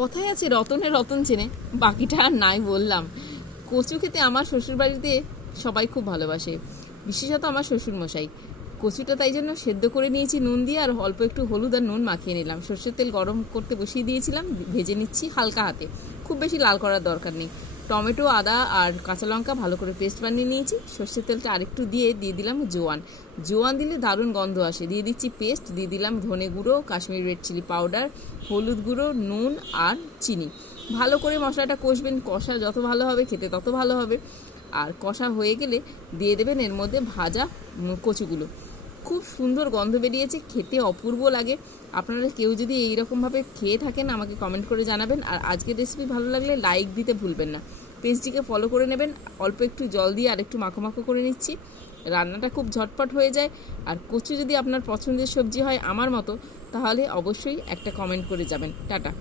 কথায় আছে রতনে রতন চেনে? বাকিটা আর নাই বললাম। কচু খেতে আমার শ্বশুরবাড়িতে সবাই খুব ভালোবাসে। বিশেষত আমার শ্বশুরমশাই। কচুটা তাই জন্য সেদ্ধ করে নিয়েছি নুন দিয়ে আর অল্প একটু হলুদ আর নুন মাখিয়ে নিলাম। সর্ষের তেল গরম করতে বসিয়ে দিয়েছিলাম, ভেজে নিচ্ছি হালকা হাতে। খুব বেশি লাল করার দরকার নেই। টমেটো, আদা আর কাঁচা লঙ্কা ভালো করে পেস্ট বানিয়ে নিয়েছি। সর্ষের তেলটা আরেকটু দিয়ে দিয়ে দিলাম জোয়ান। জোয়ান দিলে দারুণ গন্ধ আসে। দিয়ে দিচ্ছি পেস্ট, দিয়ে দিলাম ধনে গুঁড়ো, কাশ্মীরি রেড চিলি পাউডার, হলুদ গুঁড়ো, নুন আর চিনি। ভালো করে মশলাটা কষবেন। কষা যত ভালো হবে, খেতে তত ভালো হবে। আর কষা হয়ে গেলে দিয়ে দেবেন এর মধ্যে ভাজা কচুগুলো। খুব সুন্দর গন্ধ বেরিয়েছে, খেতে অপূর্ব লাগে। আপনারা কেউ যদি এইরকমভাবে খেয়ে থাকেন, আমাকে কমেন্ট করে জানাবেন। আর আজকের রেসিপি ভালো লাগলে লাইক দিতে ভুলবেন না। পেজটিকে ফলো করে নেবেন। অল্প একটু জল দিয়ে আর একটু মাখো মাখো করে নিচ্ছি। রান্নাটা খুব ঝটপট হয়ে যায়। আর কচু যদি আপনার পছন্দের সবজি হয় আমার মতো, তাহলে অবশ্যই একটা কমেন্ট করে যাবেন। টাটা।